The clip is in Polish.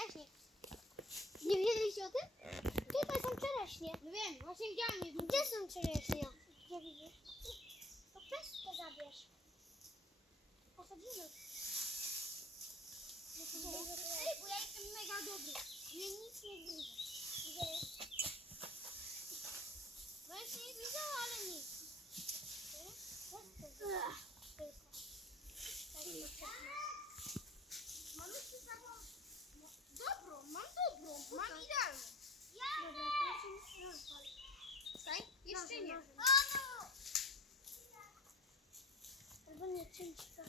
czereśnie. Nie wiedzieliście o tym? Tutaj są czereśnie. No wiem, właśnie widziałam je. Gdzie są czereśnie? Gdzie widzisz? To weź to zabierz. Posadzimy. Ej, bo ja jestem mega dobry. Nie, nic nie gryzę. Gdzie jest? No jeszcze nie widziała, ale nic. Mamy przy sobą dobrą, mam idealną. Dobra, proszę rozwal. Czekaj, jeszcze nie. Albo nie czymś to.